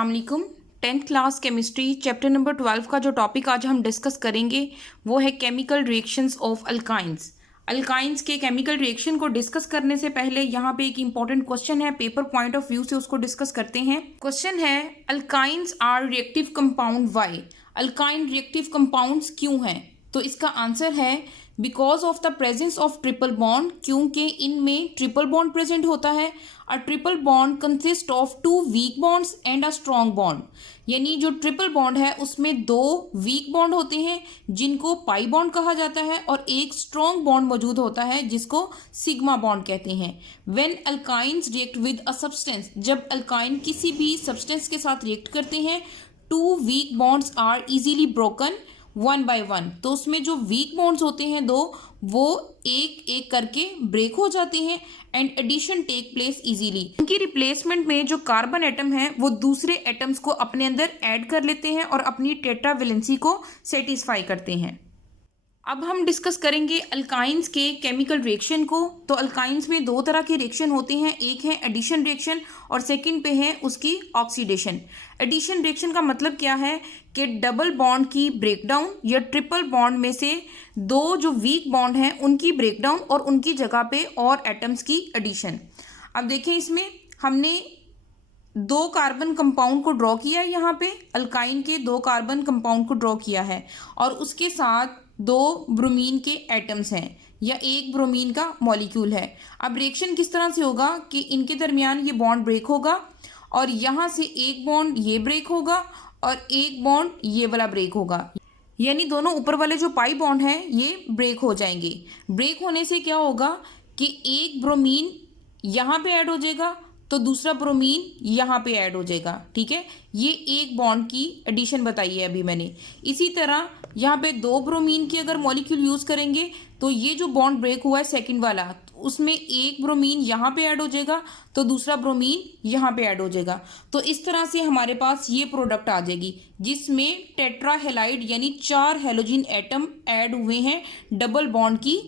अस्सलाम वालेकुम। 10th class chemistry chapter number 12 का जो टॉपिक आज हम डिस्कस करेंगे वो है chemical reactions of alkynes. Alkynes के केमिकल रिएक्शन को डिस्कस करने से पहले यहाँ पे एक इंपॉर्टेंट क्वेश्चन है, पेपर पॉइंट ऑफ व्यू से उसको डिस्कस करते हैं। क्वेश्चन है alkynes are reactive compound why. Alkyne reactive compounds क्यों हैं? तो इसका आंसर है because of the presence of triple bond, क्योंकि इनमें ट्रिपल बॉन्ड प्रेजेंट होता है। A triple bond consist of 2 weak bonds and a strong bond. यानी जो ट्रिपल बॉन्ड है उसमें 2 वीक बॉन्ड होते हैं जिनको पाई बॉन्ड कहा जाता है और एक स्ट्रॉन्ग बॉन्ड मौजूद होता है जिसको सिग्मा बॉन्ड कहते हैं। When alkynes react with a substance, जब अल्काइन किसी भी सब्सटेंस के साथ रिएक्ट करते हैं, 2 weak bonds are easily broken 1 by 1। तो उसमें जो वीक बॉन्ड्स होते हैं 2, वो एक एक करके ब्रेक हो जाते हैं and addition take place easily. उनकी रिप्लेसमेंट में जो कार्बन एटम है वो दूसरे एटम्स को अपने अंदर ऐड कर लेते हैं और अपनी टेट्रा वैलेंसी को सेटिस्फाई करते हैं। अब हम डिस्कस करेंगे अल्काइंस के केमिकल रिएक्शन को। तो अल्काइंस में 2 तरह के रिएक्शन होते हैं, एक है एडिशन रिएक्शन और सेकंड पे है उसकी ऑक्सीडेशन। एडिशन रिएक्शन का मतलब क्या है कि डबल बॉन्ड की ब्रेकडाउन या ट्रिपल बॉन्ड में से 2 जो वीक बॉन्ड हैं उनकी ब्रेकडाउन और उनकी जगह पे और एटम्स की एडिशन। अब देखें, इसमें हमने 2 कार्बन कंपाउंड को ड्रॉ किया है, यहाँ पे अल्काइन के 2 कार्बन कंपाउंड को ड्रॉ किया है और उसके साथ 2 ब्रोमीन के एटम्स हैं या एक ब्रोमीन का मॉलिक्यूल है। अब रिएक्शन किस तरह से होगा कि इनके दरमियान ये बॉन्ड ब्रेक होगा और यहाँ से एक बॉन्ड ये ब्रेक होगा और एक बॉन्ड ये वाला ब्रेक होगा, यानी दोनों ऊपर वाले जो पाई बॉन्ड हैं ये ब्रेक हो जाएंगे। ब्रेक होने से क्या होगा कि एक ब्रोमीन यहाँ पे ऐड हो जाएगा तो दूसरा ब्रोमीन यहाँ पे ऐड हो जाएगा। ठीक है, ये एक बॉन्ड की एडिशन बताई है अभी मैंने। इसी तरह यहाँ पे 2 ब्रोमीन की अगर मॉलिक्यूल यूज़ करेंगे तो ये जो बॉन्ड ब्रेक हुआ है सेकंड वाला, उसमें एक ब्रोमीन यहाँ पे ऐड हो जाएगा तो दूसरा ब्रोमीन यहाँ पे ऐड हो जाएगा। तो इस तरह से हमारे पास ये प्रोडक्ट आ जाएगी जिसमें टेट्रा हेलाइड यानी 4 हेलोजन एटम ऐड हुए हैं डबल बॉन्ड की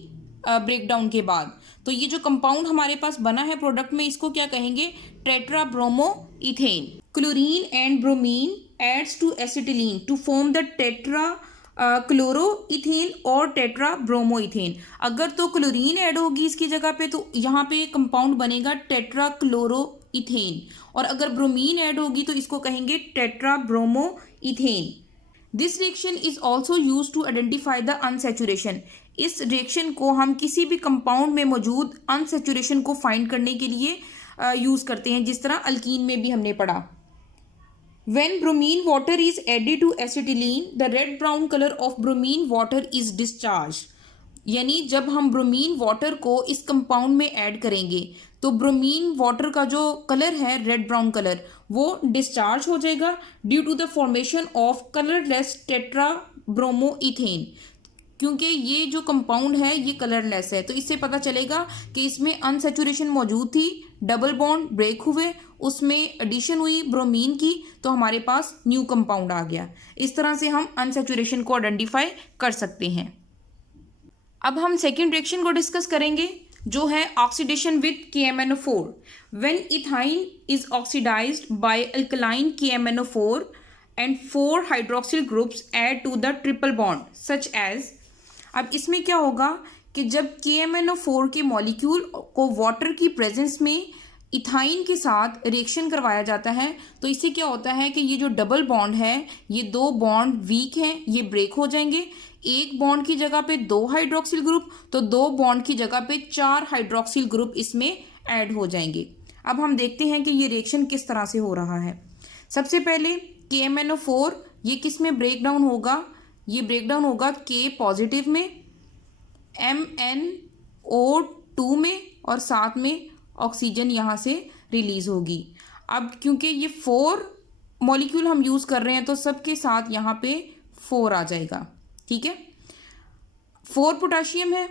ब्रेकडाउन के बाद। तो ये जो कंपाउंड हमारे पास बना है प्रोडक्ट में, इसको क्या कहेंगे? Tetra bromo ethane. Chlorine and bromine adds to acetylene to form the tetra chloro ethane और टेट्रा ब्रोमो इथेन। अगर तो क्लोरीन ऐड होगी इसकी जगह पे तो यहाँ पे कंपाउंड बनेगा टेट्रा क्लोरो इथेन, और अगर ब्रोमीन ऐड होगी तो इसको कहेंगे tetra bromo ethane. This reaction is also use to identify the unsaturation. इस रिएक्शन को हम किसी भी कंपाउंड में मौजूद अनसेचुरेशन को फाइंड करने के लिए यूज करते हैं, जिस तरह अल्कीन में भी हमने पढ़ा। When bromine water is added to acetylene, the red brown color of bromine water is discharged। यानी जब हम ब्रोमीन वाटर को इस कंपाउंड में ऐड करेंगे तो ब्रोमीन वाटर का जो कलर है रेड ब्राउन कलर वो डिस्चार्ज हो जाएगा due to the formation of colourless tetra bromo ethane. क्योंकि ये जो कंपाउंड है ये कलरलेस है तो इससे पता चलेगा कि इसमें अनसेचुरेशन मौजूद थी, डबल बॉन्ड ब्रेक हुए, उसमें एडिशन हुई ब्रोमीन की, तो हमारे पास न्यू कंपाउंड आ गया। इस तरह से हम अनसेचुरेशन को आइडेंटिफाई कर सकते हैं। अब हम सेकेंड रिएक्शन को डिस्कस करेंगे जो है oxidation with KMnO4। When ethyne is oxidised by alkaline KMnO4 and 4 hydroxyl groups add to the triple bond such as. अब इसमें क्या होगा कि जब KMnO4 के मॉलिक्यूल को वाटर की प्रेजेंस में इथाइन के साथ रिएक्शन करवाया जाता है तो इससे क्या होता है कि ये जो डबल बॉन्ड है ये 2 बॉन्ड वीक हैं, ये ब्रेक हो जाएंगे। एक बॉन्ड की जगह पे 2 हाइड्रोक्सिल ग्रुप तो 2 बॉन्ड की जगह पे 4 हाइड्रोक्सिल ग्रुप इसमें ऐड हो जाएंगे। अब हम देखते हैं कि ये रिएक्शन किस तरह से हो रहा है। सबसे पहले KMnO4 ये किस में ब्रेक डाउन होगा? ये ब्रेक डाउन होगा K पॉजिटिव में, MnO2 में और साथ में ऑक्सीजन यहाँ से रिलीज होगी। अब क्योंकि ये 4 मॉलिक्यूल हम यूज़ कर रहे हैं तो सबके साथ यहाँ पे 4 आ जाएगा। ठीक है, 4 पोटाशियम है,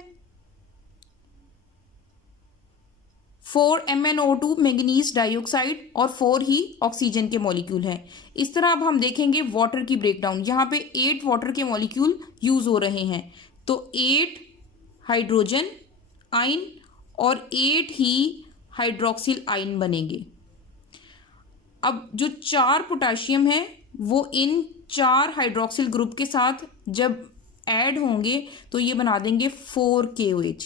4 MnO2 मैंगनीज डाइऑक्साइड और 4 ही ऑक्सीजन के मॉलिक्यूल हैं। इस तरह अब हम देखेंगे वाटर की ब्रेकडाउन। यहाँ पे 8 वाटर के मॉलिक्यूल यूज हो रहे हैं तो 8 हाइड्रोजन आयन और 8 ही हाइड्रोक्सिल आयन बनेंगे। अब जो 4 पोटाशियम है वो इन 4 हाइड्रोक्सिल ग्रुप के साथ जब ऐड होंगे तो ये बना देंगे 4 KOH,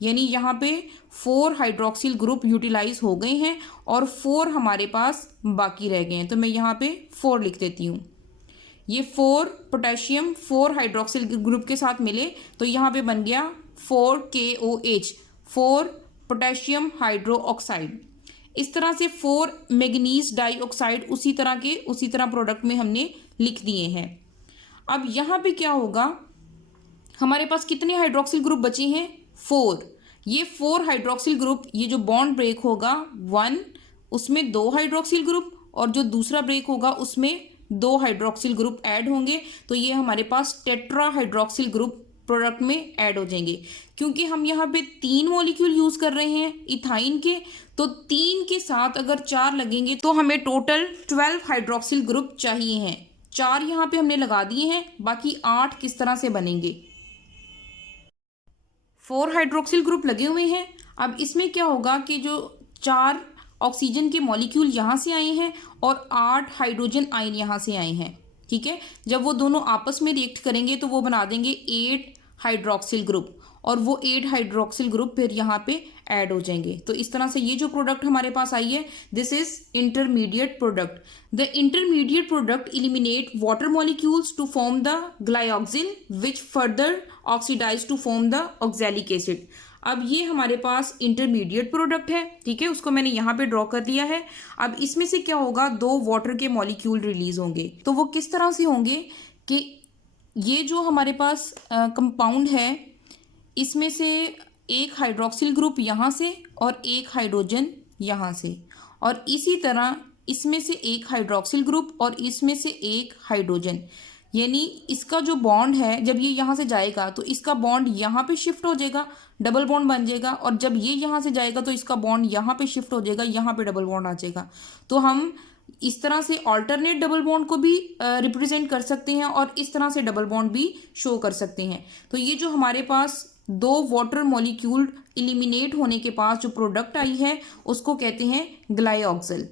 यानी यहाँ पे 4 हाइड्रोक्सिल ग्रुप यूटिलाइज हो गए हैं और 4 हमारे पास बाकी रह गए हैं। तो मैं यहाँ पे 4 लिख देती हूँ। ये 4 पोटेशियम 4 हाइड्रोक्सिल ग्रुप के साथ मिले तो यहाँ पे बन गया 4 KOH, 4 पोटेशियम हाइड्रो ऑक्साइड। इस तरह से 4 मैग्नीज डाइऑक्साइड उसी तरह प्रोडक्ट में हमने लिख दिए हैं। अब यहाँ पे क्या होगा, हमारे पास कितने हाइड्रोक्सिल ग्रुप बचे हैं? 4। ये 4 हाइड्रोक्सिल ग्रुप, ये जो बॉन्ड ब्रेक होगा 1, उसमें 2 हाइड्रोक्सिल ग्रुप और जो दूसरा ब्रेक होगा उसमें 2 हाइड्रोक्सिल ग्रुप ऐड होंगे। तो ये हमारे पास टेट्रा हाइड्रोक्सिल ग्रुप प्रोडक्ट में ऐड हो जाएंगे। क्योंकि हम यहाँ पे 3 मॉलिक्यूल यूज कर रहे हैं इथाइन के, तो 3 के साथ अगर 4 लगेंगे तो हमें टोटल 12 हाइड्रोक्सिल ग्रुप चाहिए हैं। 4 यहाँ पे हमने लगा दिए हैं, बाकी 8 किस तरह से बनेंगे? 4 हाइड्रोक्सिल ग्रुप लगे हुए हैं। अब इसमें क्या होगा कि जो 4 ऑक्सीजन के मॉलिक्यूल यहाँ से आए हैं और 8 हाइड्रोजन आयन यहाँ से आए हैं, ठीक है। जब वो दोनों आपस में रिएक्ट करेंगे तो वो बना देंगे 8 हाइड्रोक्सिल ग्रुप और वो 8 हाइड्रोक्सिल ग्रुप फिर यहाँ पे ऐड हो जाएंगे। तो इस तरह से ये जो प्रोडक्ट हमारे पास आई है, this is intermediate product. The intermediate product eliminate water molecules to form the glyoxal which further oxidise to form the oxalic acid. अब ये हमारे पास इंटरमीडिएट प्रोडक्ट है, ठीक है, उसको मैंने यहाँ पे ड्रॉ कर दिया है। अब इसमें से क्या होगा, 2 वाटर के मॉलिक्यूल रिलीज होंगे। तो वो किस तरह से होंगे कि ये जो हमारे पास कंपाउंड है, इसमें से एक हाइड्रोक्सिल ग्रुप यहाँ से और एक हाइड्रोजन यहाँ से, और इसी तरह इसमें से एक हाइड्रोक्सिल ग्रुप और इसमें से एक हाइड्रोजन, यानी इसका जो बॉन्ड है जब ये यहाँ से जाएगा तो इसका बॉन्ड यहाँ पे शिफ्ट हो जाएगा, डबल बॉन्ड बन जाएगा, और जब ये यहाँ से जाएगा तो इसका बॉन्ड यहाँ पे शिफ्ट हो जाएगा, यहाँ पे डबल बॉन्ड आ जाएगा। तो हम इस तरह से ऑल्टरनेट डबल बॉन्ड को भी रिप्रेजेंट कर सकते हैं और इस तरह से डबल बॉन्ड भी शो कर सकते हैं। तो ये जो हमारे पास 2 वाटर मॉलिक्यूल इलिमिनेट होने के पास जो प्रोडक्ट आई है उसको कहते हैं ग्लाइऑक्सिल।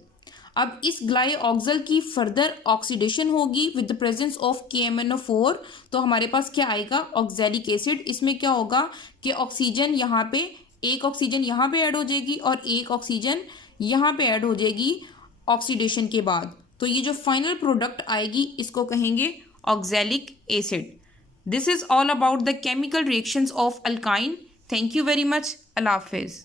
अब इस ग्लाइऑक्सिल की फर्दर ऑक्सीडेशन होगी with the presence of KMnO4, तो हमारे पास क्या आएगा, ऑक्सैलिक एसिड। इसमें क्या होगा कि ऑक्सीजन यहाँ पे, एक ऑक्सीजन यहाँ पे ऐड हो जाएगी और एक ऑक्सीजन यहाँ पे ऐड हो जाएगी ऑक्सीडेशन के बाद। तो ये जो फाइनल प्रोडक्ट आएगी इसको कहेंगे oxalic acid. This is all about the chemical reactions of alkyne. Thank you very much. अल्लाह हाफिज़।